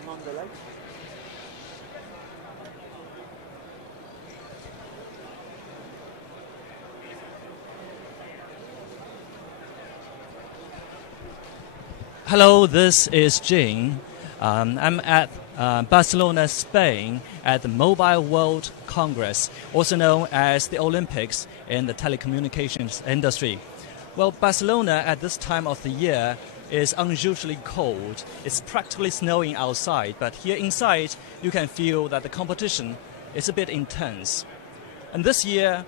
I'm on the light. Hello, this is Jing. I'm at Barcelona, Spain, at the Mobile World Congress, also known as the Olympics in the telecommunications industry. Well, Barcelona at this time of the year is unusually cold. It's practically snowing outside, but here inside you can feel that the competition is a bit intense. And this year,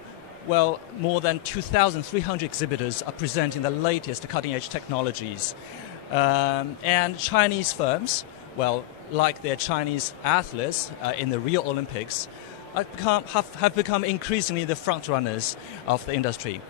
well, more than 2,300 exhibitors are presenting the latest cutting-edge technologies. And Chinese firms, well, like their Chinese athletes in the Rio Olympics, have become increasingly the front runners of the industry.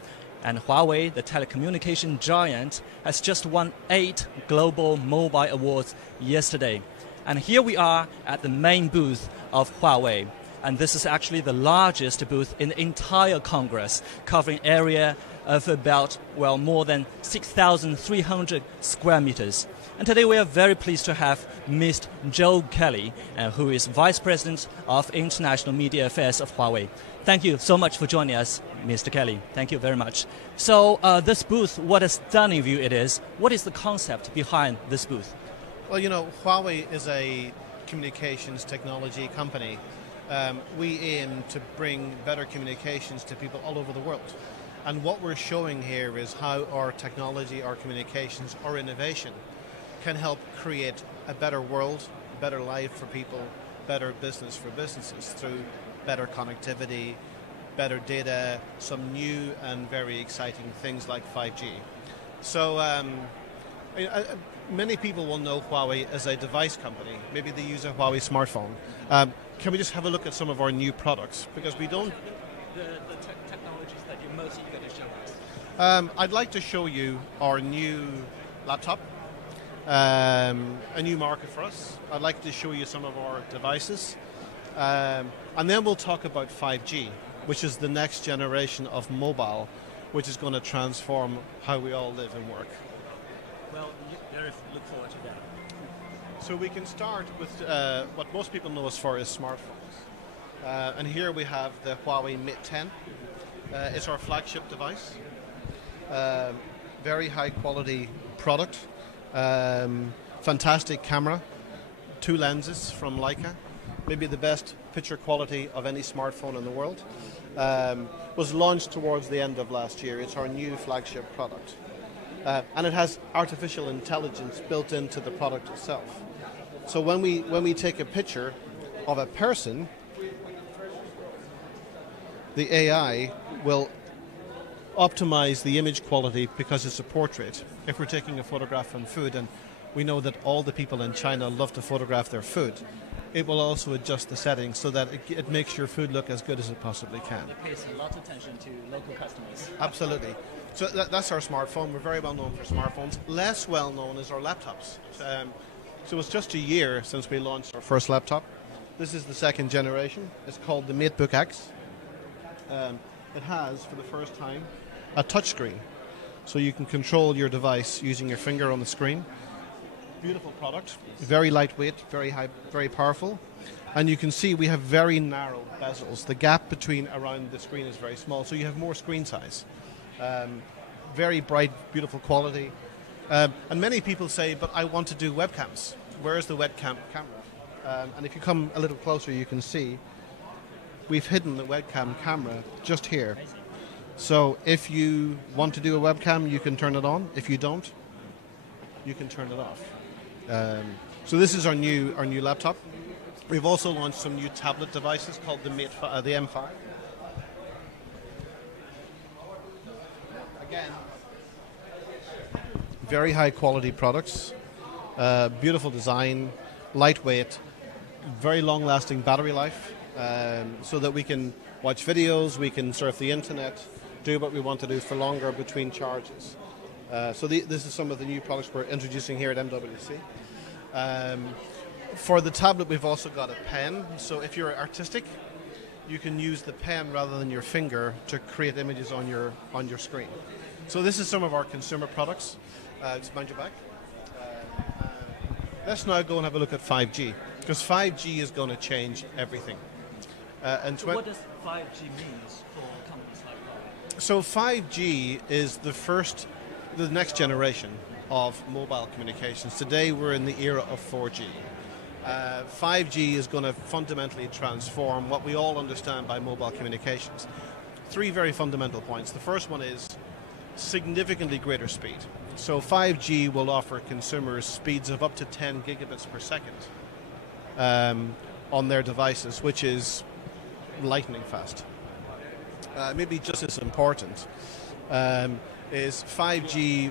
And Huawei, the telecommunication giant, has just won 8 global mobile awards yesterday. And here we are at the main booth of Huawei. And this is actually the largest booth in the entire Congress, covering area of about, well, more than 6,300 square meters. And today we are very pleased to have Ms. Joe Kelly, who is Vice President of International Media Affairs of Huawei. Thank you so much for joining us, Mr. Kelly. Thank you very much. So this booth, what a stunning view it is. What is the concept behind this booth? Well, you know, Huawei is a communications technology company. We aim to bring better communications to people all over the world. And what we're showing here is how our technology, our communications, our innovation can help create a better world, a better life for people, better business for businesses through better connectivity, better data, some new and very exciting things like 5G. So many people will know Huawei as a device company. Maybe they use a Huawei smartphone. Can we just have a look at some of our new products? Because we don't... The technologies that you're most eager to show us. I'd like to show you our new laptop, a new market for us. I'd like to show you some of our devices. And then we'll talk about 5G, which is the next generation of mobile, which is going to transform how we all live and work. Well, very look forward to that. So we can start with what most people know us for is smartphones. And here we have the Huawei Mid 10. It's our flagship device. Very high quality product. Fantastic camera. 2 lenses from Leica. Maybe the best picture quality of any smartphone in the world. Was launched towards the end of last year. It's our new flagship product. And it has artificial intelligence built into the product itself. So when we take a picture of a person, the AI will optimize the image quality because it's a portrait. If we're taking a photograph on food, and we know that all the people in China love to photograph their food, it will also adjust the settings so that it makes your food look as good as it possibly can. It pays a lot of attention to local customers. Absolutely. So that's our smartphone. We're very well known for smartphones. Less well known is our laptops. So it's just a year since we launched our first laptop. This is the second generation. It's called the Midbook X. It has, for the first time, a touchscreen. So you can control your device using your finger on the screen. Beautiful product. Very lightweight, very high, very powerful. And you can see we have very narrow bezels. The gap between around the screen is very small, so you have more screen size. Very bright, beautiful quality. And many people say, but I want to do webcams. Where's the webcam camera? And if you come a little closer, you can see we've hidden the webcam camera just here. So if you want to do a webcam, you can turn it on. If you don't, you can turn it off. So this is our new laptop. We've also launched some new tablet devices called the M5. Again, very high quality products, beautiful design, lightweight, very long lasting battery life, so that we can watch videos, we can surf the internet, do what we want to do for longer between charges. So this is some of the new products we're introducing here at MWC. For the tablet, we've also got a pen. So if you're artistic, you can use the pen rather than your finger to create images on your screen. So this is some of our consumer products. Just mind your back. Let's now go and have a look at 5G, because 5G is going to change everything. So what does 5G mean for companies like Huawei? So 5G is the next generation of mobile communications. Today we're in the era of 4G. 5G is going to fundamentally transform what we all understand by mobile communications. Three very fundamental points. The first one is significantly greater speed. So 5G will offer consumers speeds of up to 10 gigabits per second on their devices, which is lightning fast. Maybe just as important is 5G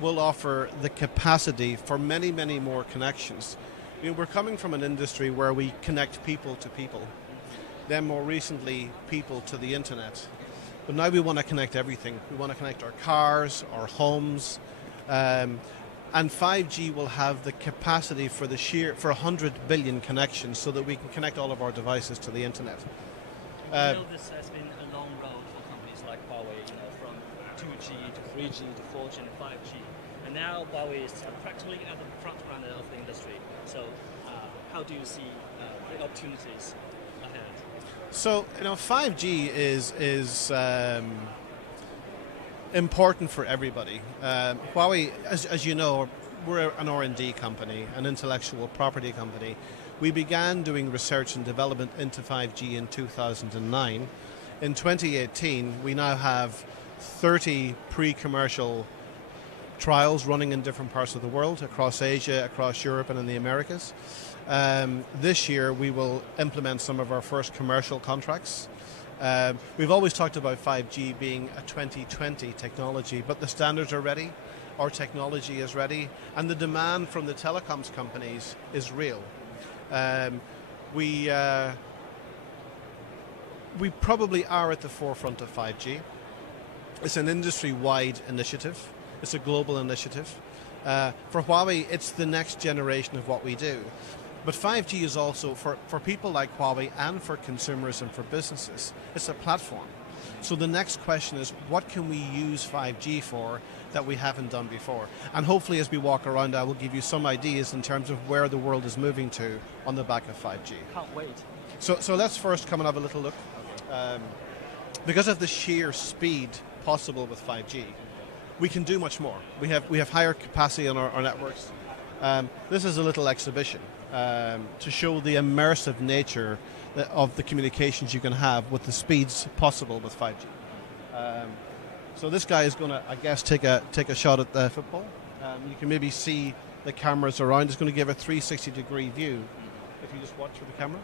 will offer the capacity for many, many more connections. You know, we're coming from an industry where we connect people to people, then more recently people to the internet. But now we want to connect everything. We want to connect our cars, our homes, and 5G will have the capacity for 100 billion connections, so that we can connect all of our devices to the internet. I know this has been a long road for companies like Huawei, from 2G to 3G to 4G and 5G. And now Huawei is practically at the front runner of the industry. So how do you see the opportunities ahead? So, 5G is important for everybody. Huawei, as you know, we're an R&D company, an intellectual property company. We began doing research and development into 5G in 2009. In 2018, we now have 30 pre-commercial trials running in different parts of the world, across Asia, across Europe and in the Americas. This year we will implement some of our first commercial contracts. We've always talked about 5G being a 2020 technology, but the standards are ready, our technology is ready, and the demand from the telecoms companies is real. We probably are at the forefront of 5G. It's an industry-wide initiative. It's a global initiative. For Huawei, it's the next generation of what we do. But 5G is also, for people like Huawei and for consumers and for businesses, it's a platform. So the next question is, what can we use 5G for that we haven't done before? And hopefully as we walk around, I will give you some ideas in terms of where the world is moving to on the back of 5G. Can't wait. So let's first come and have a little look. Because of the sheer speed possible with 5G, we can do much more. We have higher capacity on our networks. This is a little exhibition to show the immersive nature of the communications you can have with the speeds possible with 5G. So this guy is going to, I guess, take a shot at the football. You can maybe see the cameras around. It's going to give a 360-degree view if you just watch through the camera.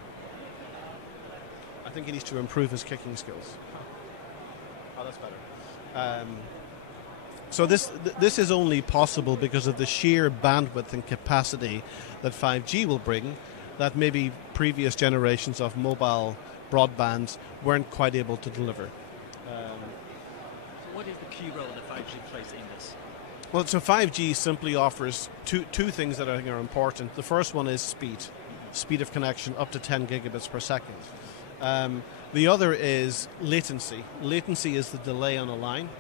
I think he needs to improve his kicking skills. Oh, that's better. So this is only possible because of the sheer bandwidth and capacity that 5G will bring, that maybe previous generations of mobile broadband weren't quite able to deliver. What is the key role that 5G plays in this? Well, so 5G simply offers two things that I think are important. The first one is speed of connection up to 10 gigabits per second. The other is latency. Latency is the delay on a line.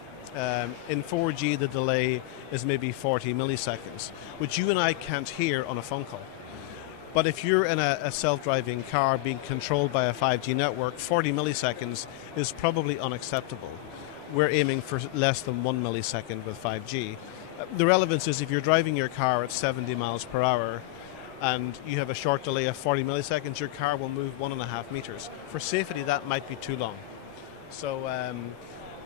In 4G, the delay is maybe 40 milliseconds, which you and I can't hear on a phone call. But if you're in a self-driving car being controlled by a 5G network, 40 milliseconds is probably unacceptable. We're aiming for less than 1 millisecond with 5G. The relevance is if you're driving your car at 70 miles per hour and you have a short delay of 40 milliseconds, your car will move 1.5 meters. For safety, that might be too long. So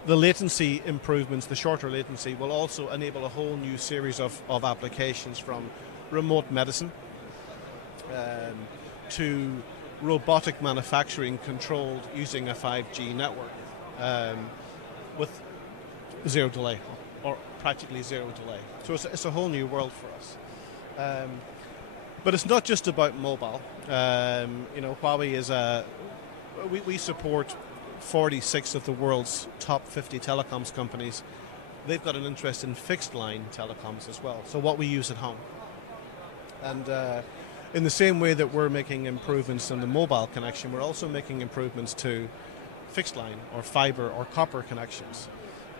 the latency improvements, the shorter latency, will also enable a whole new series of applications, from remote medicine to robotic manufacturing controlled using a 5G network with zero delay, or practically zero delay. So it's a whole new world for us. But it's not just about mobile. Huawei is we support 46 of the world's top 50 telecoms companies. They've got an interest in fixed line telecoms as well, so what we use at home. And in the same way that we're making improvements in the mobile connection, we're also making improvements to fixed line or fiber or copper connections.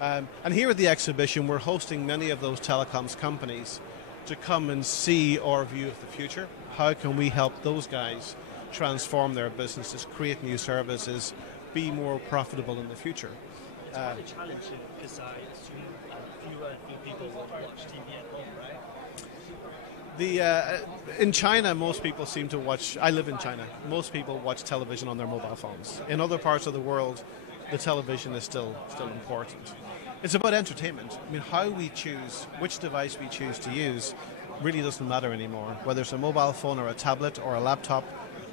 And here at the exhibition, we're hosting many of those telecoms companies to come and see our view of the future. How can we help those guys transform their businesses, create new services, be more profitable in the future? It's quite a challenge because I assume fewer and fewer people will watch TV at home, right? In China, most people seem to watch. I live in China. Most people watch television on their mobile phones. In other parts of the world, the television is still important. It's about entertainment. I mean, how we choose, which device we choose to use, really doesn't matter anymore. Whether it's a mobile phone or a tablet or a laptop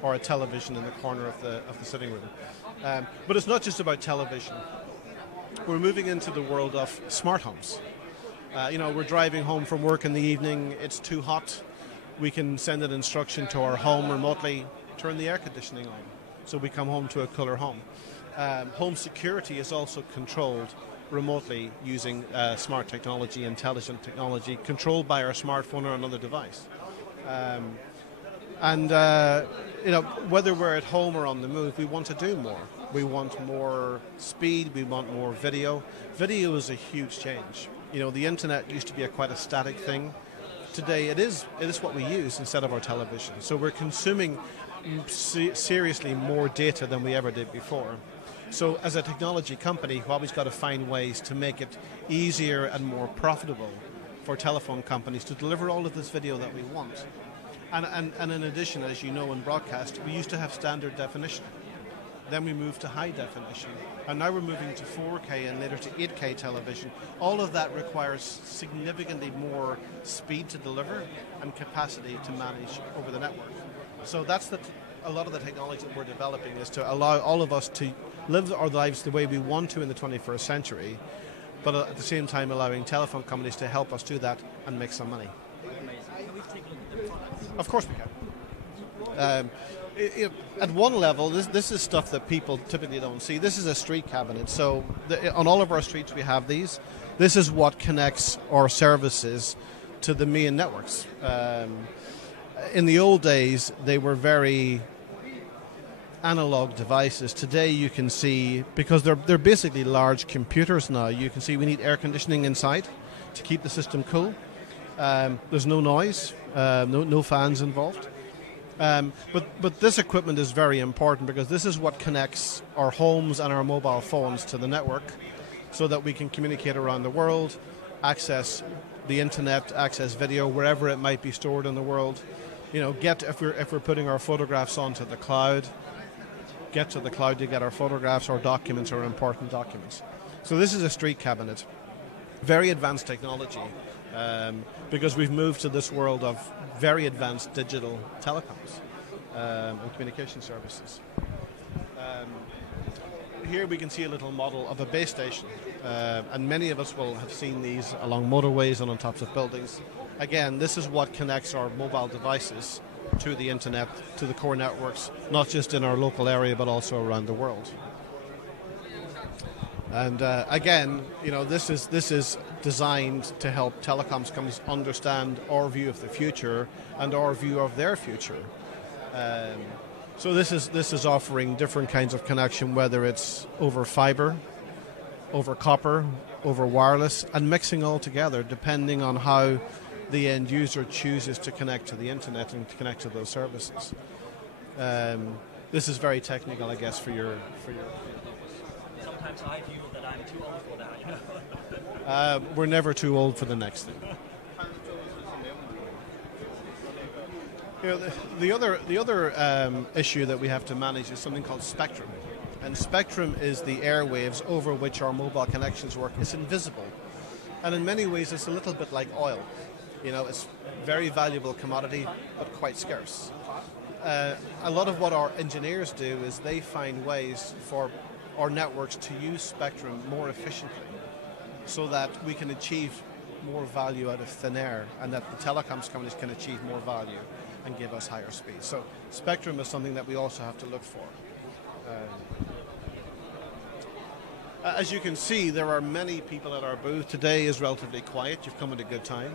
or a television in the corner of the sitting room. But it's not just about television. We're moving into the world of smart homes. We're driving home from work in the evening, it's too hot. We can send an instruction to our home remotely, turn the air conditioning on, so we come home to a cooler home. Home security is also controlled remotely using smart technology, intelligent technology, controlled by our smartphone or another device. Whether we're at home or on the move, we want to do more. We want more speed, we want more video. Video is a huge change. The internet used to be quite a static thing. Today it is what we use instead of our television. So we're consuming seriously more data than we ever did before. So as a technology company, Huawei's got to find ways to make it easier and more profitable for telephone companies to deliver all of this video that we want. And in addition, as you know, in broadcast, we used to have standard definition. Then we moved to high definition. And now we're moving to 4K and later to 8K television. All of that requires significantly more speed to deliver and capacity to manage over the network. So that's a lot of the technology that we're developing is to allow all of us to live our lives the way we want to in the 21st century, but at the same time allowing telephone companies to help us do that and make some money. Amazing. Can we take a look at the products? Of course we can. At one level, this is stuff that people typically don't see. This is a street cabinet. So on all of our streets we have these. This is what connects our services to the main networks. In the old days, they were very analog devices. Today you can see, because they're basically large computers now, you can see we need air conditioning inside to keep the system cool. There's no noise, no fans involved. But this equipment is very important because this is what connects our homes and our mobile phones to the network so that we can communicate around the world, access the internet, access video wherever it might be stored in the world. If we're putting our photographs onto the cloud, get to the cloud to get our photographs or documents or important documents. So this is a street cabinet. Very advanced technology. Because we've moved to this world of very advanced digital telecoms and communication services. Here we can see a little model of a base station, and many of us will have seen these along motorways and on tops of buildings. Again, this is what connects our mobile devices to the internet, to the core networks, not just in our local area but also around the world. And again, this is designed to help telecoms companies understand our view of the future and our view of their future. So this is offering different kinds of connection, whether it's over fiber, over copper, over wireless, and mixing all together depending on how the end user chooses to connect to the internet and to connect to those services. This is very technical, I guess, for your. Sometimes I feel that I'm too old for that. We're never too old for the next thing. The other issue that we have to manage is something called spectrum. And spectrum is the airwaves over which our mobile connections work. It's invisible. And in many ways, it's a little bit like oil. It's a very valuable commodity, but quite scarce. A lot of what our engineers do is they find ways for our networks to use spectrum more efficiently so that we can achieve more value out of thin air and that the telecoms companies can achieve more value and give us higher speed. So spectrum is something that we also have to look for. As you can see, there are many people at our booth. Today is relatively quiet. You've come at a good time.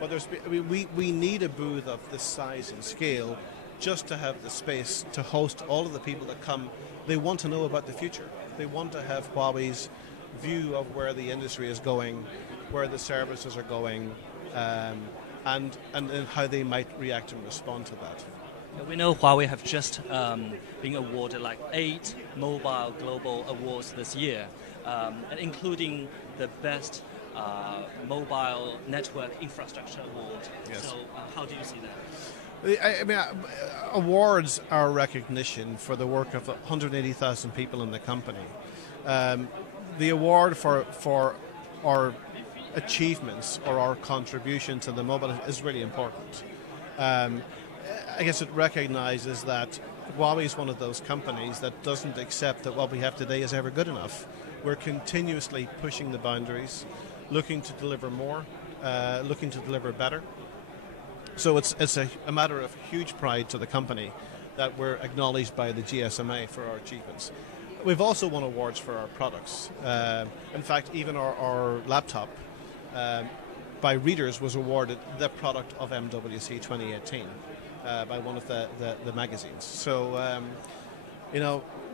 But we need a booth of this size and scale just to have the space to host all of the people that come. They want to know about the future. They want to have Huawei's view of where the industry is going, where the services are going, and how they might react and respond to that. We know Huawei have just been awarded like 8 mobile global awards this year, and including the best mobile network infrastructure award. Yes. So how do you see that? I mean, awards are recognition for the work of 180,000 people in the company. The award for our achievements or our contribution to the mobile is really important. I guess it recognizes that Huawei is one of those companies that doesn't accept that what we have today is ever good enough. We're continuously pushing the boundaries, looking to deliver more, looking to deliver better. So it's a matter of huge pride to the company that we're acknowledged by the GSMA for our achievements. We've also won awards for our products. In fact, even our laptop by readers was awarded the product of MWC 2018 by one of the magazines. So,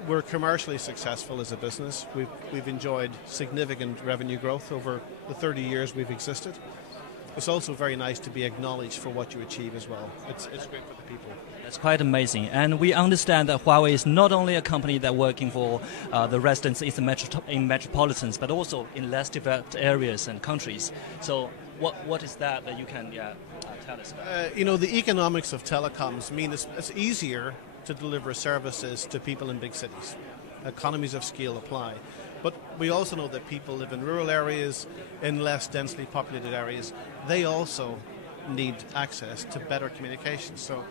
we're commercially successful as a business. We've enjoyed significant revenue growth over the 30 years we've existed. It's also very nice to be acknowledged for what you achieve as well. It's great for the people. That's quite amazing. And we understand that Huawei is not only a company that working for the residents in metropolitans, but also in less developed areas and countries. So what is that you can tell us about? The economics of telecoms mean it's easier to deliver services to people in big cities. Economies of scale apply. But we also know that people live in rural areas, in less densely populated areas. They also need access to better communications. So,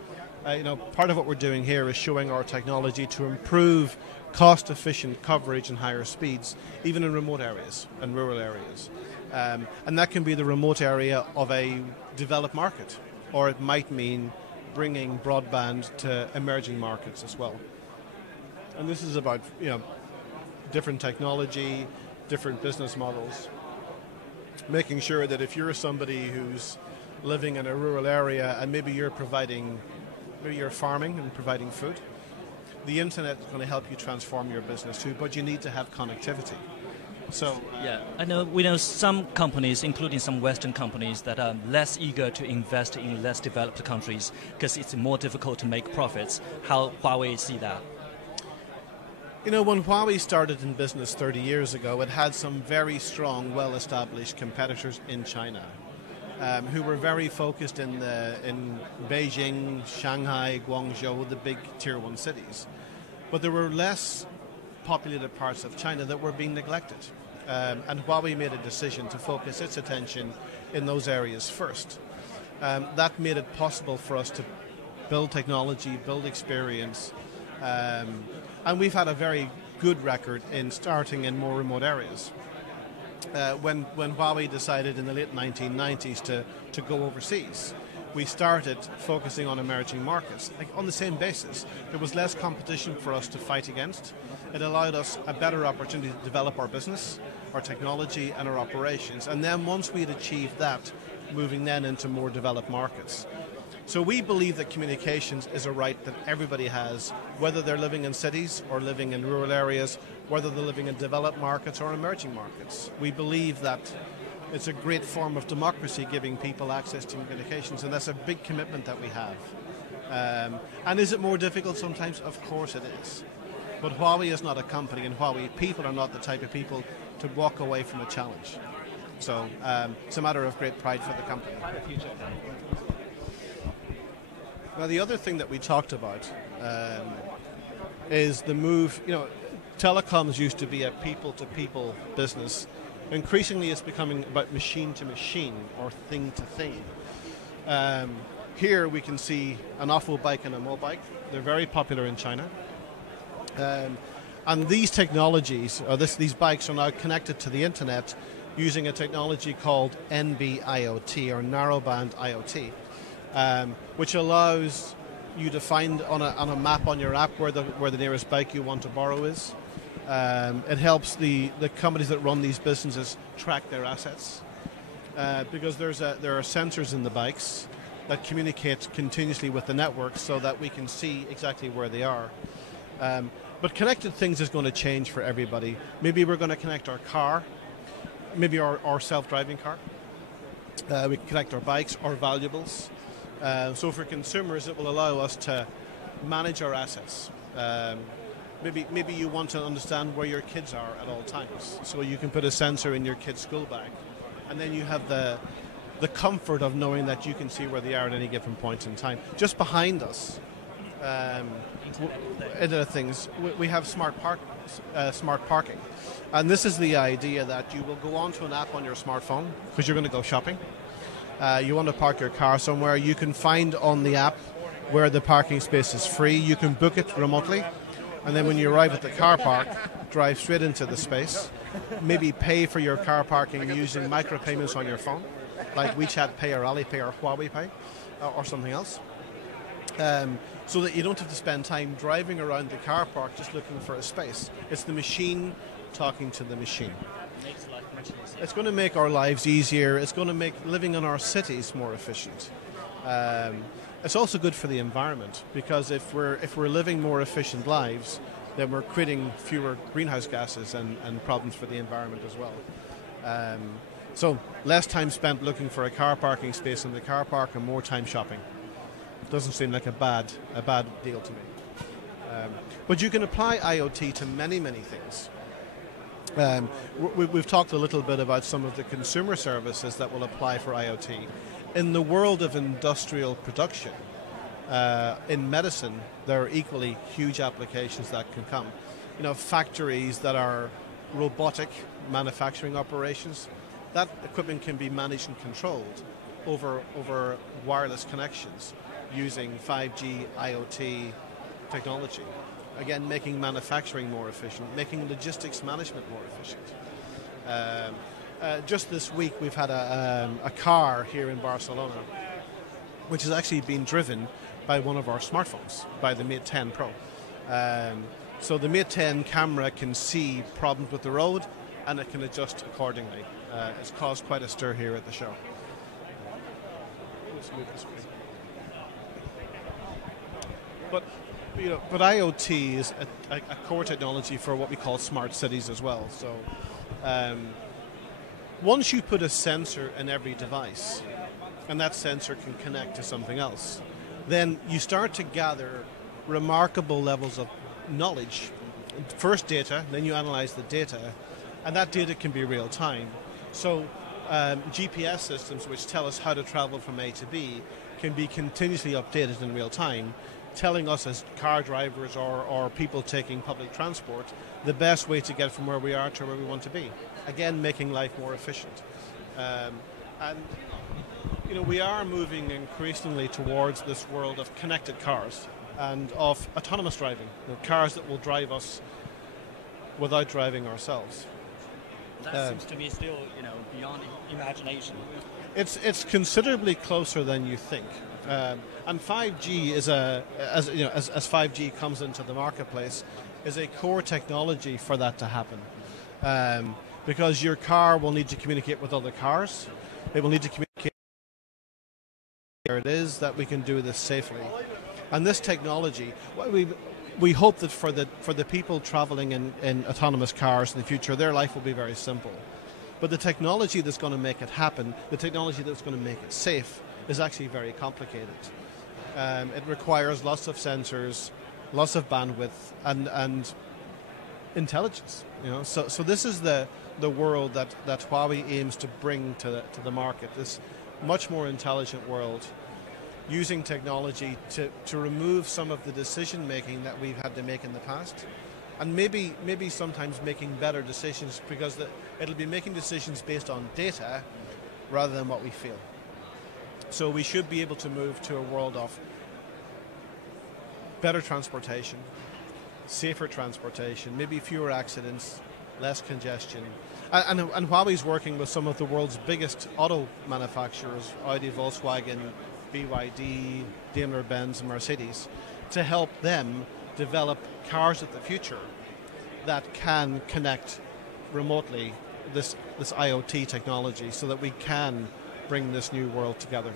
part of what we're doing here is showing our technology to improve cost-efficient coverage and higher speeds, even in remote areas and rural areas. And that can be the remote area of a developed market, or it might mean bringing broadband to emerging markets as well. And this is about, different technology, different business models, making sure that if you're somebody who's living in a rural area and maybe you're farming and providing food, the internet is going to help you transform your business too, but you need to have connectivity. So we know some companies, including some Western companies, that are less eager to invest in less developed countries because it's more difficult to make profits. How Huawei see that? When Huawei started in business 30 years ago, it had some very strong, well-established competitors in China who were very focused in Beijing, Shanghai, Guangzhou, the big Tier 1 cities. But there were less populated parts of China that were being neglected. And Huawei made a decision to focus its attention in those areas first. That made it possible for us to build technology, build experience, and we've had a very good record in starting in more remote areas. When Huawei decided in the late 1990s to go overseas, we started focusing on emerging markets. On the same basis, there was less competition for us to fight against. It allowed us a better opportunity to develop our business, our technology, and our operations. And then once we had achieved that, moving then into more developed markets. So we believe that communications is a right that everybody has, whether they're living in cities or living in rural areas, whether they're living in developed markets or emerging markets. We believe that it's a great form of democracy, giving people access to communications, and that's a big commitment that we have. And is it more difficult sometimes? Of course it is. But Huawei is not a company, and Huawei people are not the type of people to walk away from a challenge. So it's a matter of great pride for the company. Now, the other thing that we talked about is the move. Telecoms used to be a people-to-people business. Increasingly, it's becoming about machine-to-machine or thing-to-thing. Here we can see an Ofo bike and a mobike. They're very popular in China. And these technologies, these bikes, are now connected to the internet using a technology called NB-IoT, or narrowband IoT. Which allows you to find on a map on your app where the nearest bike you want to borrow is. It helps the companies that run these businesses track their assets because there are sensors in the bikes that communicate continuously with the network so that we can see exactly where they are. But connected things is going to change for everybody. Maybe we're going to connect our car, maybe our self-driving car. We can connect our bikes, our valuables. So for consumers, it will allow us to manage our assets. Maybe you want to understand where your kids are at all times. So you can put a sensor in your kid's school bag, and then you have the comfort of knowing that you can see where they are at any given point in time. Just behind us, Internet of Things, we have smart parking. And this is the idea that you will go onto an app on your smartphone because you're going to go shopping. You want to park your car somewhere. You can find on the app where the parking space is free. You can book it remotely. And then when you arrive at the car park, drive straight into the space. Maybe pay for your car parking using micropayments on your phone, like WeChat Pay or Alipay or Huawei Pay or something else. So that you don't have to spend time driving around the car park just looking for a space. It's the machine talking to the machine. Makes life much easier. It's going to make our lives easier. It's going to make living in our cities more efficient. It's also good for the environment, because if we're living more efficient lives, then we're creating fewer greenhouse gases and problems for the environment as well. So less time spent looking for a car parking space in the car park and more time shopping. Doesn't seem like a bad deal to me. But you can apply IoT to many things. We've talked a little bit about some of the consumer services that will apply for IoT. In the world of industrial production, in medicine, there are equally huge applications that can come. You know, factories that are robotic manufacturing operations, that equipment can be managed and controlled over wireless connections using 5G IoT technology. Again, making manufacturing more efficient, making logistics management more efficient. Just this week, we've had a car here in Barcelona, which has actually been driven by one of our smartphones, by the Mate 10 Pro. So the Mate 10 camera can see problems with the road, and it can adjust accordingly. It's caused quite a stir here at the show. Let's move this way. But IoT is a core technology for what we call smart cities as well. So once you put a sensor in every device, and that sensor can connect to something else, then you start to gather remarkable levels of knowledge. First data, then you analyze the data, and that data can be real time. So GPS systems which tell us how to travel from A to B can be continuously updated in real time, telling us as car drivers or people taking public transport the best way to get from where we are to where we want to be. Again, making life more efficient. And you know, we are moving increasingly towards this world of connected cars and of autonomous driving, you know, cars that will drive us without driving ourselves. That seems to be still, beyond imagination. It's considerably closer than you think. And 5G is as 5G comes into the marketplace, is a core technology for that to happen. Because your car will need to communicate with other cars. It will need to communicate where it is, that we can do this safely. And this technology, we hope that for the people traveling in autonomous cars in the future, their life will be very simple. But the technology that's going to make it happen, the technology that's going to make it safe, is actually very complicated. It requires lots of sensors, lots of bandwidth, and intelligence. So this is the world that Huawei aims to bring to the market. This much more intelligent world, using technology to remove some of the decision making that we've had to make in the past, and maybe sometimes making better decisions, because it'll be making decisions based on data rather than what we feel. So we should be able to move to a world of better transportation, safer transportation, maybe fewer accidents, less congestion. And Huawei's working with some of the world's biggest auto manufacturers, Audi, Volkswagen, BYD, Daimler-Benz, and Mercedes, to help them develop cars of the future that can connect remotely this IoT technology, so that we can bring this new world together.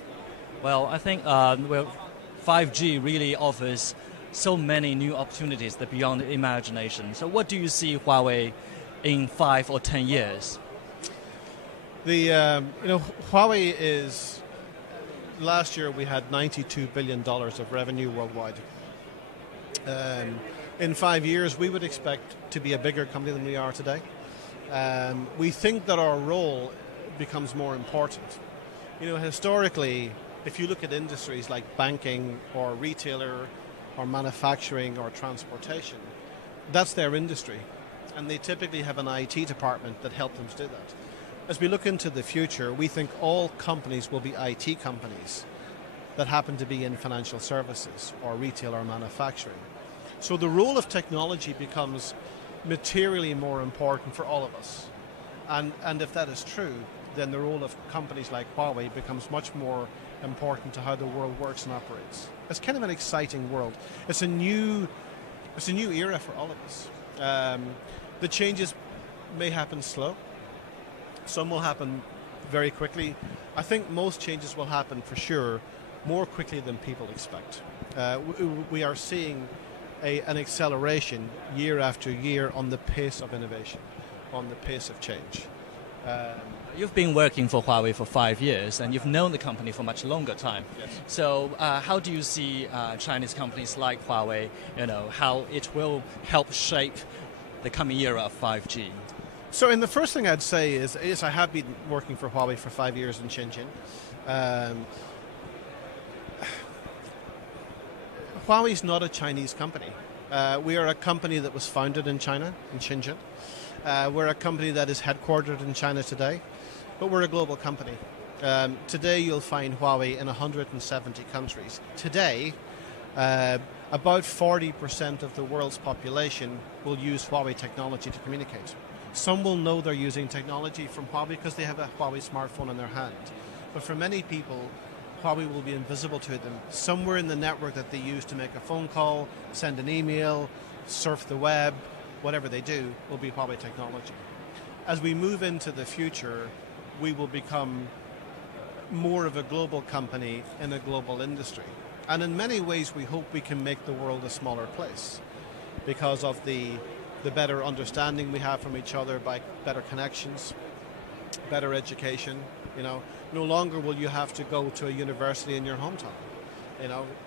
Well, I think 5G really offers so many new opportunities that beyond imagination. So what do you see Huawei in 5 or 10 years? Huawei is. Last year we had $92 billion of revenue worldwide. In 5 years we would expect to be a bigger company than we are today. We think that our role becomes more important. Historically, if you look at industries like banking or retailer or manufacturing or transportation, that's their industry. And they typically have an IT department that helps them do that. As we look into the future, we think all companies will be IT companies that happen to be in financial services or retail or manufacturing. So the role of technology becomes materially more important for all of us. And if that is true, then the role of companies like Huawei becomes much more important to how the world works and operates. It's kind of an exciting world. It's a new era for all of us. The changes may happen slow. Some will happen very quickly. I think most changes will happen for sure more quickly than people expect. We are seeing an acceleration year after year on the pace of innovation, on the pace of change. You've been working for Huawei for 5 years, and you've known the company for much longer time. Yes. So how do you see Chinese companies like Huawei, how it will help shape the coming era of 5G? So, the first thing I'd say is I have been working for Huawei for 5 years in Shenzhen. Huawei's not a Chinese company. We are a company that was founded in China, in Shenzhen. We're a company that is headquartered in China today, but we're a global company. Today you'll find Huawei in 170 countries. Today, about 40% of the world's population will use Huawei technology to communicate. Some will know they're using technology from Huawei because they have a Huawei smartphone in their hand. But for many people, Huawei will be invisible to them. Somewhere in the network that they use to make a phone call, send an email, surf the web, whatever they do, will be Huawei technology. As we move into the future, we will become more of a global company in a global industry. And in many ways, we hope we can make the world a smaller place because of the better understanding we have from each other, by better connections, better education. No longer will you have to go to a university in your hometown.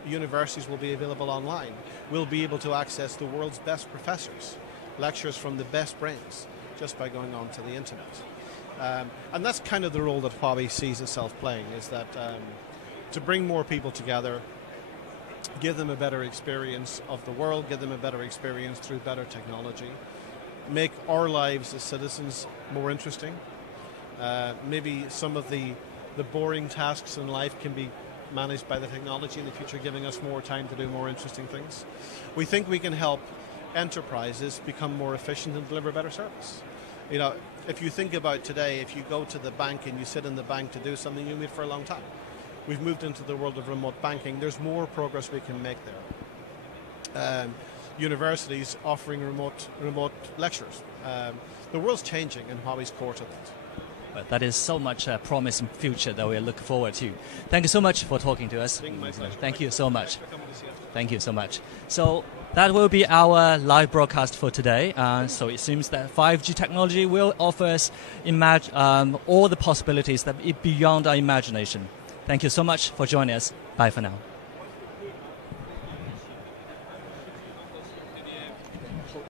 Universities will be available online. We'll be able to access the world's best professors, lectures from the best brains, just by going on to the internet. And that's kind of the role that Huawei sees itself playing, is that to bring more people together, give them a better experience of the world, give them a better experience through better technology, make our lives as citizens more interesting. Maybe some of the boring tasks in life can be managed by the technology in the future, giving us more time to do more interesting things. We think we can help enterprises become more efficient and deliver better service. If you think about today, if you go to the bank and you sit in the bank to do something, you wait for a long time. We've moved into the world of remote banking. There's more progress we can make there. Universities offering remote lectures. The world's changing, and Huawei's core to that. But that is so much a promising future that we look forward to. Thank you so much for talking to us. Thank you so much. Thank you so much. So that will be our live broadcast for today. So it seems that 5G technology will offer us all the possibilities that are beyond our imagination. Thank you so much for joining us. Bye for now.